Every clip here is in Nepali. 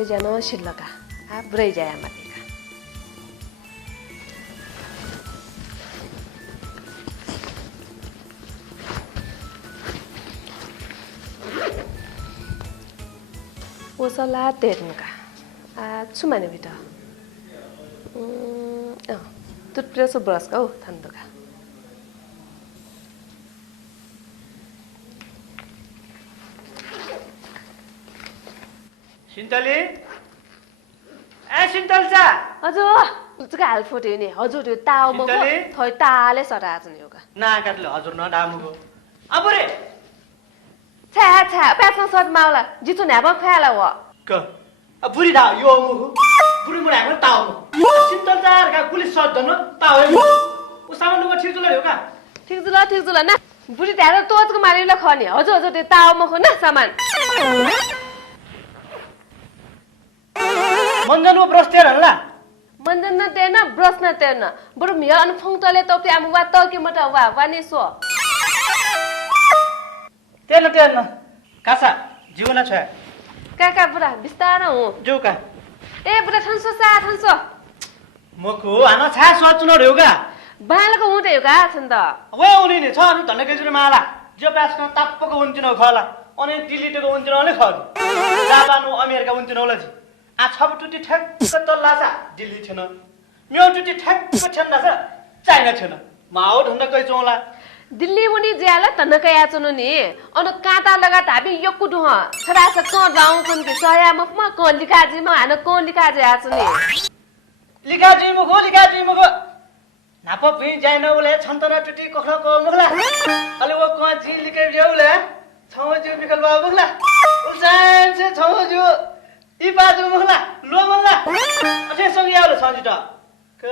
से जानो शिल्लका बुराई जाया मातेका ओसला तेर्नुका छुमाने बिटा टुथब्रश ब्रश का थान्दुका सिन्टली ए सिन्टलचा हजुर तुका हाल फोटो नि हजुर त्यो ताव म थै ताले सरा आज नि योगा ना काटले हजुर न डामुको अबरे छा छा प्यासमा सट माउला जितो न्याबा फ्याला व क बुरी दा यो मुखु बुरी मुडा को ताव सिन्टलचा का पुलिस सट दन ताव उ सामान नुको ठीक जुल हो का ठीक जुल ना बुरी ध्यान तोचको मारिला खनी हजुर हजुर त्यो ताव म खो न सामान मंजन ब्रश तेर हल्ला मंजन न तेन ब्रश न तेन बरु मिया अन फंगतले त आम वा त कि मटा वा वानी सो तेन कासा जीवना छ काका बुरा बिस्तार हो जो का ए बुरा ठन्सो मको आना छा सोच्नु रेउगा बालको हुँदै हो का छन् त वे उनी नि छ अनि धन्ने केजुले माला जो प्यासको ताप्पको हुन्चिन खला अनि डिलिटको हुन्चिन ले ख जापानु अमेरिका हुन्चिन होला जी आ छब टुटी ठ्याक्क तल्ला छ दिल्ली छैन म्यो टुटी ठ्याक्क छैन छ चाइना छैन माउ ढुण्ड कै चौला दिल्ली मुनि ज्याला तनका याचनु नि अनु काटा लगा धाबी यक्कु दुह छरा छ क गाउँ कुन के सया मखमा क लिकाजी म हान क लिकाजी याचनु लिकाजी मगो नाप पि जाइन उले छन्तरा टुटी कोखला को मुखला अले वो क जी लिके जउले छौजु निकल बा मुखला उसान से छौजु ई बाजु मुखला लो मल्ला अथे सँग याउ छन्जि त क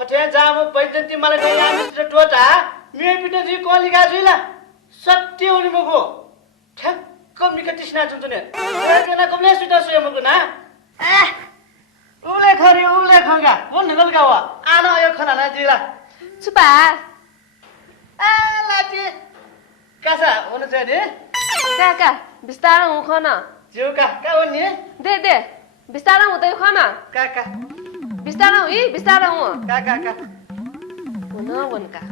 छठे जाम पैजन्ती मलाई गइ आमी टोटा मे पिटे जी कलिगा जुइला सत्य उनी मगो ठ्याक्क मिक तिस्ना चुन्तने केना कमले सुटा सुय मगो ना उले खगा वो निकल गा वा आना यो खना ना जिला छुपा आ लाजी कासा हुन चाहिँ नि काका बिस्तार हो खन जिउ का वनी दे बिस्तार हुँदै खन काका बिस्तार हो का हुन वनका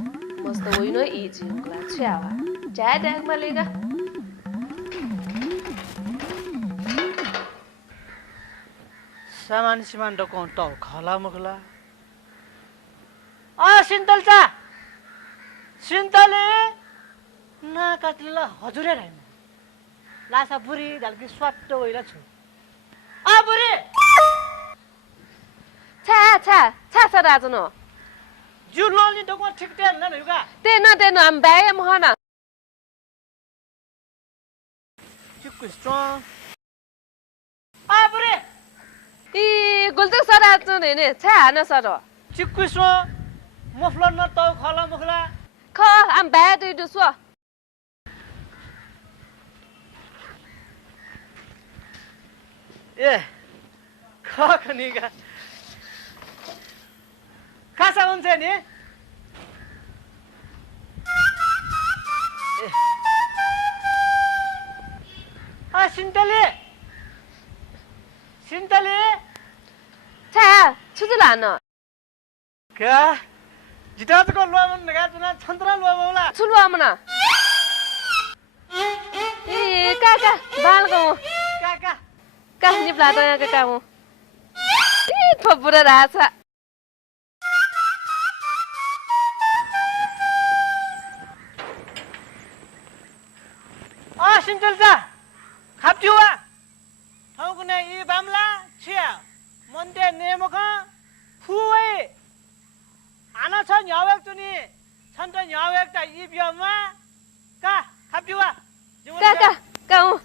मस्त होइन ई जिउला छ्यावा जाय ट्याग मलेगा सामान डको त खला मुखला आ सिन्तलचा सिन्तले ना काटला हजुरे राइन लासा बुरी दालकी स्वाट्ट होइला छु आ बुरी छा सराजन जु लोनी डको ठीक टेन न युगा तेन हम बाय महना चिक्कु स्ट्रङ आ बुरी ई गुल्तुक सराजन हेने छा न सर चिक्कु स्ट्रङ मफलर न त खला मुखला ख हम बाय दुई दुसो ए खनिगा खासा हुन्छ नि आ सिन्तले छा छुजुला न का जिताजको लुवा मन नगा जुना छन्तरा लुवा बोला छुलुवा मना ए काका बालको का निप्ला त यहाँ काका मु ए थपुरा राछा आ सिन्तलचा खाप्टिवा ठाउँकुने इ बामला छिया मन्ते नेमख फुवे आना छ न्यावेक तुनी छन्त न्यावेक त इ बियमा का खाप्टिवा का हूँ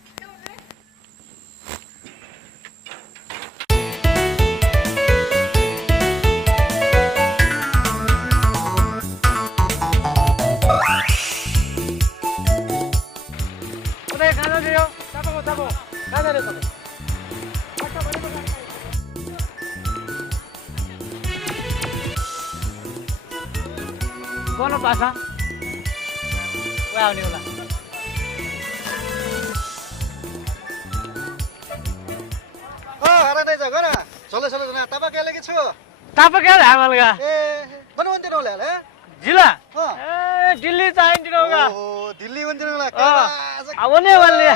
कौन पासा वो आउने होला जगह ना चलो चलो ना तब क्या लगी छो तापा क्या है मलगा ए बनवंती नोले ले जिला हाँ। ए दिल्ली चाहिँ दिनोगा ओ दिल्ली वंती नोला आवने वाले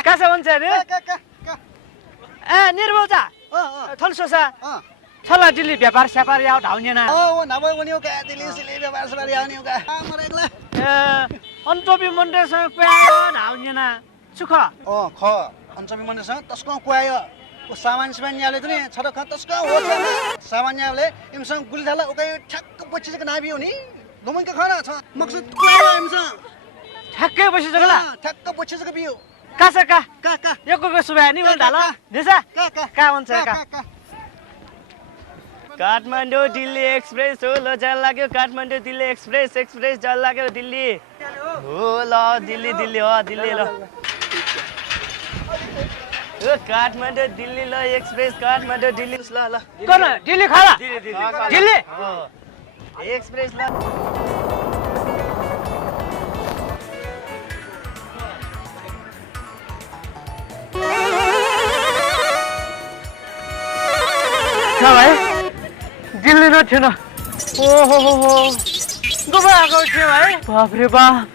कैसे बन्छ रे का ए निर्मलजा थलसोसा छला दिल्ली व्यापार स्यापार याव ढाउने ना ओ नभए पनि का दिल्ली सिले व्यापार सबारी आउने का मरे एकला ए अन्तोपी मन्डेसँग प्यायो ढाउने ना सुख ओ ख अञ्चमी मन्दिरसँग तस्को कुआयो ओ सामान याले पनि छड ख तस्को हो सामान याले इमसँग गुली थाला ओकै ठ्याक्क पछिको नाबी हो नि दोमनका खाना छ मकसद कुआयो इमसँग ठ्याक्कै बसी जगला ठ्याक्क पछिको बियो कासा का का यको सुबा नि बोल ढाला देसा का भन्छ का काठमाडौँ दिल्ली एक्सप्रेस हो ल जान लाग्यो काठमाडौँ दिल्ली एक्सप्रेस जान लाग्यो दिल्ली हो ल दिल्ली दिल्ली हो दिल्ली ल ओ काठमाडौँ दिल्ली ल एक्सप्रेस काठमाडौँ दिल्ली ल ल गर्न दिल्ली खाला दिल्ली एक्सप्रेस ल क्या भाइ दिल्ली न थिएन ओहो हो हो दुबई आएको थियो भाइ बाप रे बाप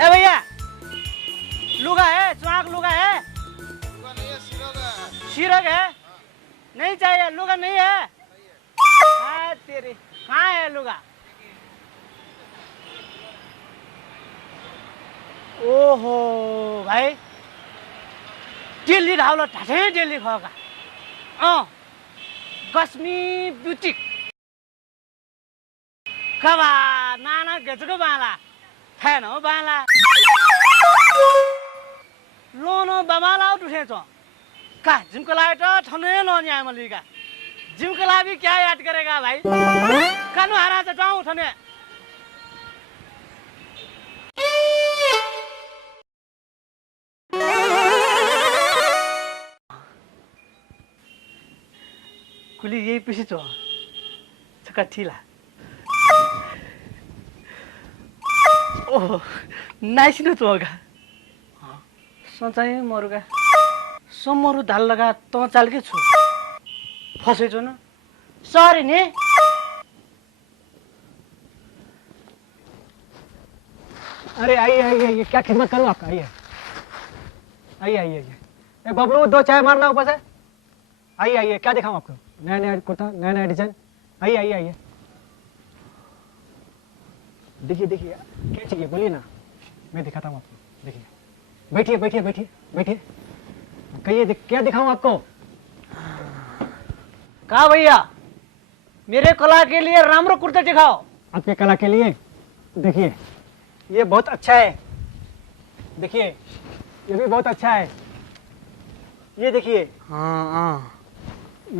ए भैया लुगा है चुआक लुगा है सिरक है नहीं चाहिए लुगा नहीं है तेरे कहाँ है लुगा ओहो भाइ दिल्ली ढाउला ढाँठै दिल्ली खगा गस्मी ब्युटिक कबा नाना गेजको बाला फैन हो बाला लोनो बमाला उठे तो का जिमको लागि त ठनै नन्या मलिका जिमको लागि क्या याद करेगा भाई कानु हारा त टाउ ठने कुली यही पछि तो छका थिला ओह नाइस न तो होगा सचाइ मरुगा समरु धाल लगा त चाल के छु फसे जो न सरी ने अरे आइए आइए क्या खिदमत करूं आपका आइए आइए आइए आइए ए बबलू 2 चाय मारना ऊपर से आइए आइए क्या दिखाऊं आपको नया नया कुर्ता नया नया डिजाइन आइए आइए आइए देखिए देखिए क्या चाहिए बोलिए ना मैं दिखाता हूँ आपको देखिए बैठिए बैठिए बैठिए बैठिए कहिए क्या दिखाऊं आपको कहा भैया मेरे कला के लिए रामरो कुर्ता दिखाओ आपके कला के लिए देखिए ये बहुत अच्छा है देखिए ये भी बहुत अच्छा है ये देखिए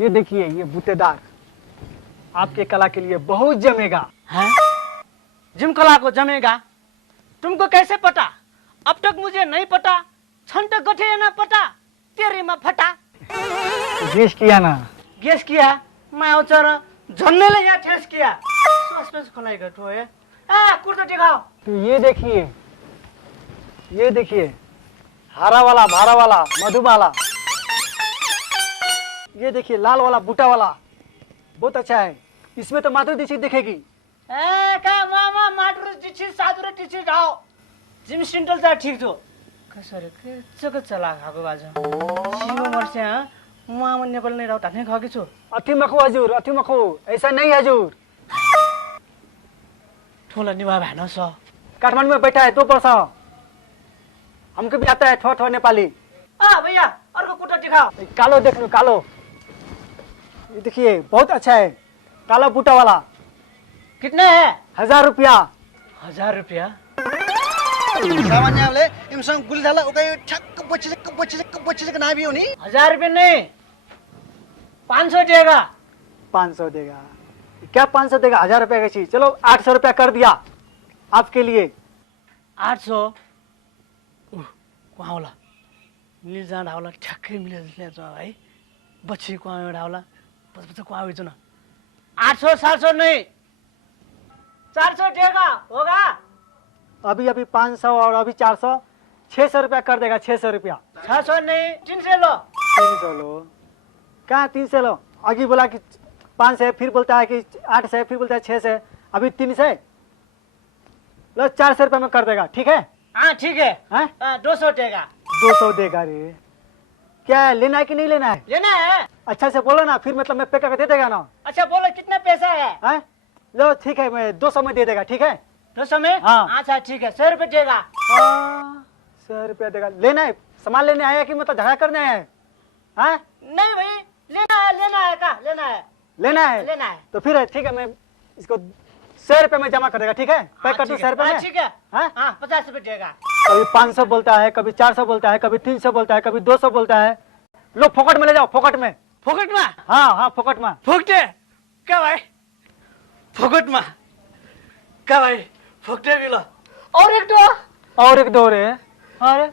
ये देखिए ये बूटेदार आपके कला के लिए बहुत जमेगा हैं जिम कला को जमेगा तुमको कैसे पता अब तक मुझे नहीं पता छंट गठे ना पता तेरे में फटा गेस किया ना गेस किया मैं उचर झन्ने ले यहाँ ठेस किया सस्पेंस खोलाई गठो है कुर्ता दिखाओ तो ये देखिए हरा वाला भारा वाला मधुबाला ये देखिए लाल वाला बूटा वाला बहुत अच्छा है इसमें तो माधुरी दीक्षित दिखेगी का मामा माटुर टिची सादुर टिची जाओ जिम सेंटर जा ठीक थो कसरे के चक चला खाको बाजा सियो मर्से मामा नेपाल नै राउ टाने खाके छु अति मखो हजुर अति मखो ऐसा नहीं हजुर ठोला निभा भएन स काठमाडौँ में बैठा है 2 वर्ष हमको भी आता है ठो नेपाली भैया अर्को कुर्ता दिखाओ कालो देख लो कालो ये देखिए बहुत अच्छा है काला बूटा वाला कितने है 1000 रुपया 1000 रुपया सामान्यले इमसँग गुली थाला ओकै ठ्याक्क पछिको नाबी हो नि 1000 रुपया नहीं 500 देगा 500 देगा क्या 500 देगा 1000 रुपया की चीज चलो 800 रुपया कर दिया आपके लिए 800 कहाँ होला निजा ढाउला ठ्याक्कै मिले जस्तो छ भाइ बच्ची कहाँ ढाउला पछि कहाँ हुन्छ न 800 700 नहीं, 400 देगा होगा। अभी अभी 500 और अभी 400, 600 रुपया कर देगा, 600 रुपया। 600 नहीं, 300 लो। 300 लो, कहाँ 300 लो? आगे बोला कि 500 है, फिर बोलता है कि 800 है, फिर बोलता है 600 है, अभी 300 है। लो 400 रुपया में कर देगा, ठीक है? हाँ ठीक है, हैं? 200 देगा। 200 देगा रे। क्या है, लेना है कि नहीं लेना है? लेना है। अच्छा से बोलो ना, फिर मतलब मैं पे करके दे देगा ना। अच्छा बोलो कितना पैसा है? हैं? लो ठीक है, मैं 200 में दे देगा, ठीक है? 200 में? हाँ। अच्छा ठीक है, 100 रुपये देगा। 100 रुपया देगा। लेना है, सामान लेने आया कि मतलब झगड़ा करने आया है? हाँ? नहीं भाई, लेना है का, लेना है। लेना है? लेना है। तो फिर ठीक है, मैं इसको 100 रुपये में जमा कर देगा, ठीक है? पैक कर दूं 100 रुपये में? ठीक है। हाँ? हाँ 50 रुपये देगा। कभी 500 बोलता है, कभी 400 बोलता है, कभी 300 बोलता है, कभी 200 बोलता है। लो फोकट में ले जाओ, फोकट में। फोकट में? हाँ हाँ, फोकट में। फोकटे क्या भाई? फोकट में क्या भाई? फोकटे भी लो। और एक दो और एक दो रे। अरे